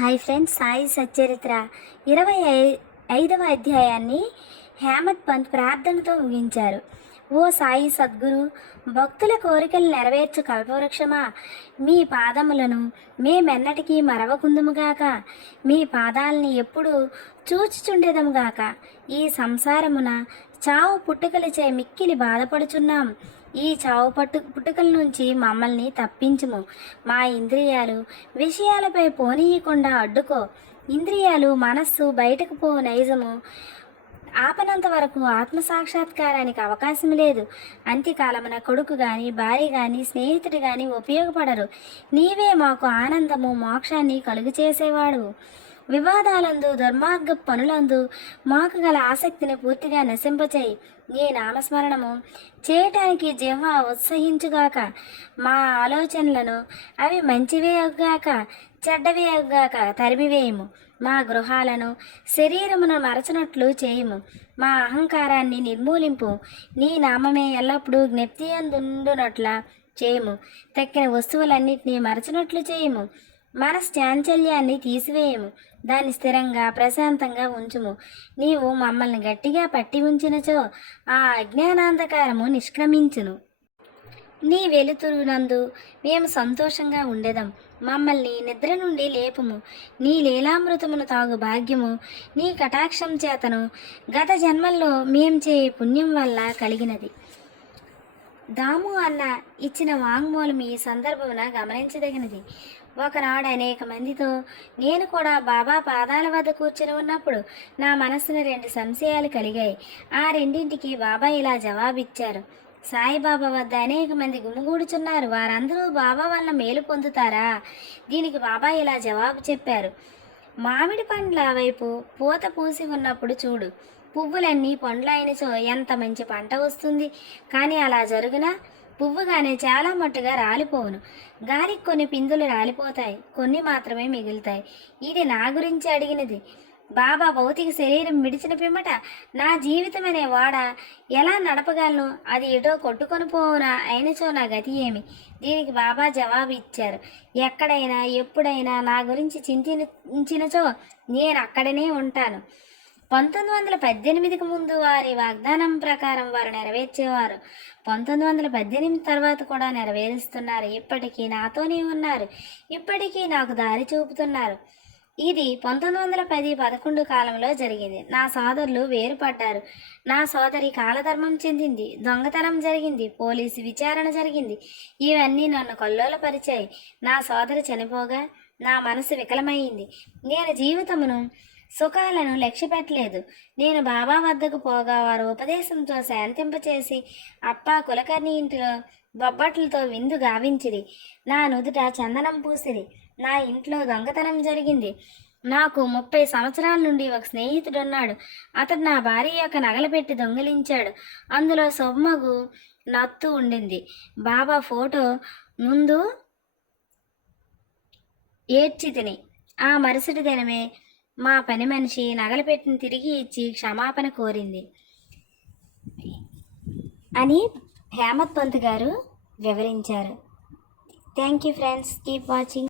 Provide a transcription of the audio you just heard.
Hi friends Sai Satcharitra. ఇరవై I- ఐదవ అధ్యాయాన్ని హేమత్ పంత్ ప్రార్థనతో ముగించారు. ఓ సాయి సద్గురు భక్తుల కోరికలు నెరవేర్చు కల్పవృక్షమా? మీ పాదములను మేమెన్నటికీ మరవకుందుముగాక. మీ పాదాలని ఎప్పుడూ చూచుచుండెదముగాక. ఈ సంసారమున చావు పుట్టుకలచే మిక్కిలి బాధపడుచున్నాం. ఈ చావు పట్టు పుట్టుకల నుంచి మమ్మల్ని తప్పించుము. మా ఇంద్రియాలు విషయాలపై పోనీయకుండా అడ్డుకో. ఇంద్రియాలు మనస్సు బయటకు పో నైజము. ఆపనంత వరకు ఆత్మ సాక్షాత్కారానికి అవకాశం లేదు. అంత్యకాలమున కొడుకు గాని భార్య గాని స్నేహితుడు గాని ఉపయోగపడరు. నీవే మాకు ఆనందము మోక్షాన్ని కలుగు చేసేవాడు వివాదాలందు దుర్మార్గ పనులందు మాకు గల ఆసక్తిని పూర్తిగా నశింపచేయి. నీ నామస్మరణము చేయటానికి జిహ్వ ఉత్సహించుగాక. మా ఆలోచనలను అవి మంచివే అగ్గాక చెడ్డవే అగ్గాక తరిమివేయము. మా గృహాలను శరీరమును మరచినట్లు చేయము. మా అహంకారాన్ని నిర్మూలింపు నీ నామమే ఎల్లప్పుడూ జ్ఞప్తి అందుండునట్ల చేయము. తక్కిన వస్తువులన్నిటినీ మరచినట్లు చేయుము. మన చాంచల్యాన్ని తీసివేయము. దాన్ని స్థిరంగా ప్రశాంతంగా ఉంచుము. నీవు మమ్మల్ని గట్టిగా పట్టి ఉంచినచో ఆ అజ్ఞానాంధకారము నిష్క్రమించును. నీ వెలుతురునందు మేము సంతోషంగా ఉండేదాం. మమ్మల్ని నిద్ర నుండి లేపుము. నీ లీలామృతమును తాగు భాగ్యము. నీ కటాక్షం చేతను. గత జన్మల్లో మేం చేయ పుణ్యం వల్ల కలిగినది. దాము అన్న ఇచ్చిన వాంగ్మూలం ఈ సందర్భమున గమనించదగినది. ఒకనాడు అనేక మందితో నేను కూడా బాబా పాదాల వద్ద కూర్చుని ఉన్నప్పుడు నా మనస్సును రెండు సంశయాలు కలిగాయి. ఆ రెండింటికి బాబా ఇలా జవాబిచ్చారు. సాయిబాబా వద్ద అనేక మంది గుమిగూడుచున్నారు. వారందరూ బాబా వల్ల మేలు పొందుతారా? దీనికి బాబా ఇలా జవాబు చెప్పారు. మామిడి పండ్ల వైపు పూత పూసి ఉన్నప్పుడు చూడు. పువ్వులన్నీ పండ్లైనచో ఎంత మంచి పంట వస్తుంది. కానీ అలా జరుగునా? పువ్వుగానే చాలా మట్టుగా రాలిపోవును. గాలికి కొన్ని పిందులు రాలిపోతాయి. కొన్ని మాత్రమే మిగులుతాయి. ఇది నా గురించి అడిగినది. బాబా భౌతిక శరీరం విడిచిన పిమ్మట నా జీవితం అనే వాడ ఎలా నడపగలను? అది ఎటో కొట్టుకొని పోవునా? అయినచో నా గతి ఏమి? దీనికి బాబా జవాబు ఇచ్చారు. ఎక్కడైనా ఎప్పుడైనా నా గురించి చింతించినచో నేను అక్కడనే ఉంటాను. పంతొమ్మిది వందల పద్దెనిమిదికి ముందు వారి వాగ్దానం ప్రకారం వారు నెరవేర్చేవారు. పంతొమ్మిది వందల పద్దెనిమిది తర్వాత కూడా నెరవేరుస్తున్నారు. ఇప్పటికీ నాతోనే ఉన్నారు. ఇప్పటికీ నాకు దారి చూపుతున్నారు. ఇది పంతొమ్మిది వందల పది పదకొండు కాలంలో జరిగింది. నా సోదరులు వేరుపడ్డారు. నా సోదరి కాలధర్మం చెందింది. దొంగతనం జరిగింది. పోలీసు విచారణ జరిగింది. ఇవన్నీ నన్ను కొల్లోలపరిచాయి నా సోదరి చనిపోగా నా మనసు వికలమైంది నేను జీవితమును సుఖాలను లక్ష్యపెట్టలేదు. నేను బాబా వద్దకు పోగా వారు ఉపదేశంతో శాంతింపచేసి అప్ప కులకర్ణి ఇంటిలో బొబ్బట్లతో విందు గావించిరి. నా నుదుట చందనం పూసిరి. నా ఇంట్లో దొంగతనం జరిగింది. నాకు ముప్పై సంవత్సరాల నుండి ఒక స్నేహితుడున్నాడు. అతడు నా భార్య యొక్క నగలు పెట్టి దొంగిలించాడు. అందులో సొమ్మగు నత్తు ఉండింది. బాబా ఫోటో ముందు ఏడ్చి తిని ఆ మరుసటి దినమే మా పని మనిషి నగలు పెట్టిన తిరిగి ఇచ్చి క్షమాపణ కోరింది. అని హేమత్ పంత్ గారు వివరించారు. Thank you friends keep watching